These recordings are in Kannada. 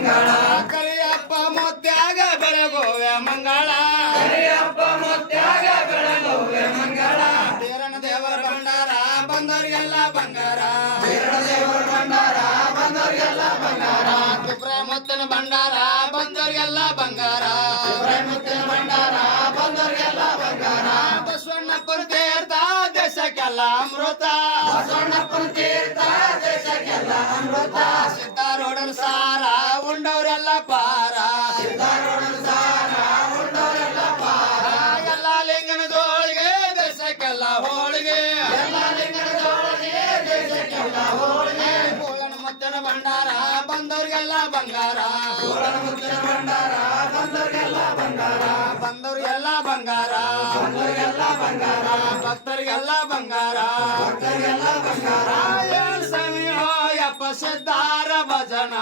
ಮಂಗಳ ಕರಿಯಪ್ಪ ಮುತ್ಯಾಗ ಬೆಳಗುವೆ ಮಂಗಳ ಕರಿಯಪ್ಪ ಮುತ್ಯಾಗ ಬೆಳಗುವೆ ಮಂಗಳ ಬೀರಣ ದೇವರ ಭಂಡಾರ ಬಂದವರಿಗೆಲ್ಲ ಬಂಗಾರ ಬೀರಣ ದೇವರ ಭಂಡಾರ ಬಂದವರಿಗೆಲ್ಲ ಬಂಗಾರ ಮುತ್ತಿನ ಭಂಡಾರ ಬಂದವರಿಗೆಲ್ಲ ಬಂಗಾರ ಮುತ್ತಿನ ಭಂಡಾರ ಬಂದವರಿಗೆಲ್ಲ ಬಂಗಾರ ಬಸವಣ್ಣಪ್ಪನ ತೀರ್ಥ ದೇಶಕ್ಕೆಲ್ಲ ಅಮೃತ ಬಸವಣ್ಣಪ್ಪನ ತೀರ್ಥ ದೇಶಕ್ಕೆಲ್ಲ ಅಮೃತ ಸಿದ್ಧಾರೂಢನ ಸಾರ ಉಂಡವರೆಲ್ಲ ಪಾರ ಸಿದ್ಧಾರೂಢನ ಸಾರ ಉಂಡವರೆಲ್ಲ ಪಾರ ಎಲ್ಲ ಲಿಂಗನ ಜೋಳಿಗೆ ದೇಶಕ್ಕೆಲ್ಲ ಹೋಳಿಗೆ ಎಲ್ಲ ಲಿಂಗನ ಜೋಳಿಗೆ ದೇಶಕ್ಕೆಲ್ಲ ಹೋಳಿಗೆ ಪೂರ್ಣ ಮುತ್ತಿನ ಭಂಡಾರ ಬಂದವರಿಗೆಲ್ಲ ಬಂಗಾರ ಮುತ್ತಿನ ಭಂಡಾರ ಬಂದವರಿಗೆಲ್ಲ ಬಂಗಾರ ಬಂದವರಿಗೆಲ್ಲ ಬಂಗಾರ ಬಂದವರಿಗೆಲ್ಲ ಬಂಗಾರ ಭಕ್ತರಿಗೆಲ್ಲ ಬಂಗಾರ ಭಕ್ತರಿಗೆಲ್ಲ ಬಂಗಾರ ಏನ್ ಸವಿಯೋ ಯಪ್ಪ ಸಿದ್ಧಾರ ಭಜನ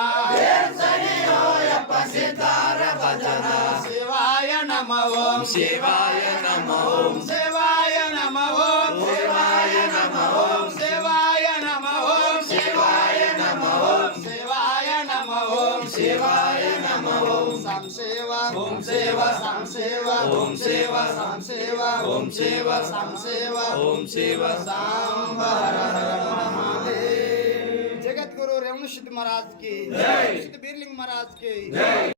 ಏನ್ ಸರಿಯೋ ಯಪ್ಪ ಸಿದ್ಧಾರ ಭಜನ ಶಿವಾಯ ನಮ ಓಂ ಶಿವಾಯ ನಮ ಓಂ ಶಿವಾಯ ನಮ ಓಂ ಶಿವಾಯ ನಮ ಓಂ ಶಿವಾಯ ನಮ ಓಂ ಶಿವಾಯ ನಮ ಓಂ ಶಿವಾಯ ನಮ ಓಂ ಶಿವಾಯ ನಮ ಓಂ ಸಂಸೇವ ಓಂ ಸೇವ ಸಂಸೇವ ಓಂ ಸೇವ ಸಂಸೇವ ಓಂ ಸೇವ ಸಂಸೇವ ಓಂ ಸೇವ सांब हर हर महादेव जगत गुरु रेवण सिद्ध महाराज की जय। सिद्ध बीरलिंग महाराज की जय।